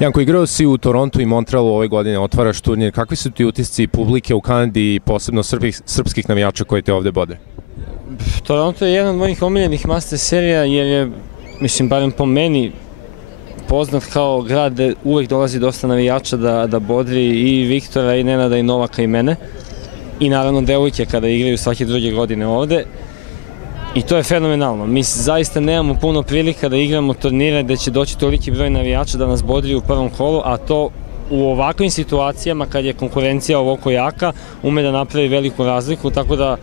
Janko, igrao si u Torontu i Montrealu ove godine, otvaraš turnir. Kakvi su ti utisci publike u Kanadi i posebno srpskih navijača koji te ovde bode? Toronto je jedan od mojih omiljenih master serija jer je, mislim, barem po meni, poznat kao grad gde uvek dolazi dosta navijača da bodri i Viktora, i Nenada, i Novaka, i mene. I naravno devojke kada igraju svake druge godine ovde. I to je fenomenalno. Mi zaista nemamo puno prilika da igramo turnire gde će doći toliki broj navijača da nas bodri u prvom kolu, a to u ovakvim situacijama kad je konkurencija ovako jaka ume da napravi veliku razliku, tako da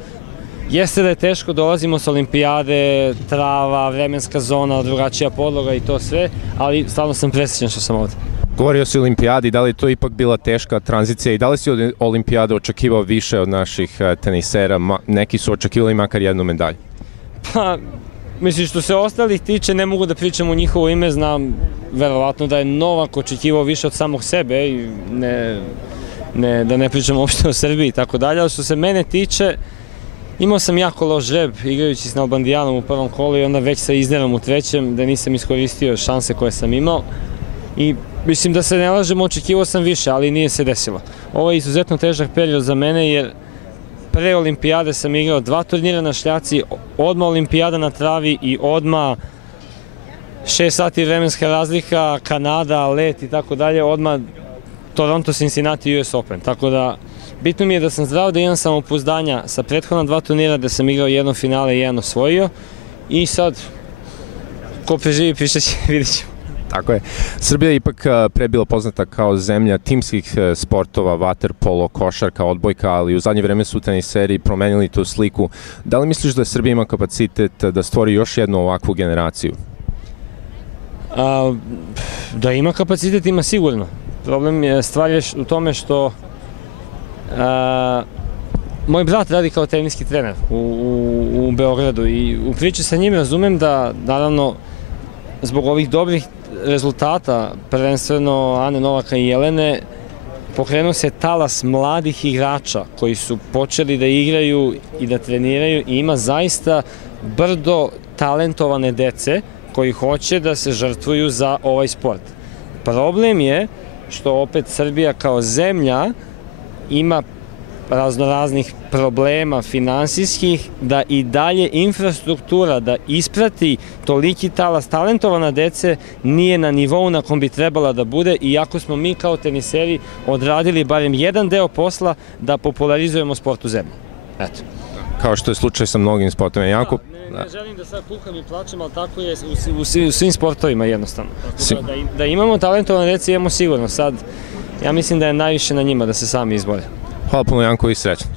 jeste da je teško, dolazimo s olimpijade, trava, vremenska zona, drugačija podloga i to sve, ali stvarno sam presrećan što sam ovde. Govorio si o olimpijadi, da li je to ipak bila teška tranzicija i da li si od olimpijade očekivao više od naših tenisera? Neki su očekivali makar jednu medalju. Pa, mislim, što se ostalih tiče, ne mogu da pričam u njihovo ime, znam verovatno da je Novak očekivao više od samog sebe i da ne pričam uopšte o Srbiji i tako dalje, ali što se mene tiče, imao sam jako loš žreb igrajući s Nalbandijanom u prvom kolu i onda već sa Iznerom u trećem, da nisam iskoristio šanse koje sam imao i mislim da se ne lažemo, očekivao sam više, ali nije se desilo. Ovo je izuzetno težak period za mene jer pre olimpijade sam igrao 2 turnira na šljaci, odmah olimpijada na travi i odmah 6 sati vremenska razlika, Kanada, let i tako dalje, odmah Toronto, Cincinnati, US Open. Tako da, bitno mi je da sam zdrav, da imam samopouzdanja sa prethodna 2 turnira, da sam igrao jedno finale i jedno osvojio i sad, ko preživi, pišeće, vidjet ćemo. Tako je. Srbija je ipak pre bila poznata kao zemlja timskih sportova, vaterpolo, košarka, odbojka, ali u zadnje vreme su teniseri promenili tu sliku. Da li misliš da Srbija ima kapacitet da stvori još jednu ovakvu generaciju? Da ima kapacitet, ima sigurno. Problem je, stvar je u tome što moj brat radi kao teniski trener u Beogradu i u priči sa njim razumem da, naravno, zbog ovih dobrih rezultata, prvenstveno Ane, Novaka i Jelene, pokrenuo se talas mladih igrača koji su počeli da igraju i da treniraju i ima zaista brdo talentovane dece koji hoće da se žrtvuju za ovaj sport. Problem je što opet Srbija kao zemlja ima raznoraznih problema finansijskih, da i dalje infrastruktura da isprati toliki talas talentovana dece nije na nivou na kom bi trebala da bude, iako smo mi kao teniseri odradili barem jedan deo posla da popularizujemo sport u zemlji. Eto. Kao što je slučaj sa mnogim sportovima. Janko? Ne želim da sad kukam i plačem, ali tako je u svim sportovima jednostavno. Da imamo talentovane dece, imamo sigurno. Sad, ja mislim da je najviše na njima da se sami izbore. Hvala puno, Janko, i srećno.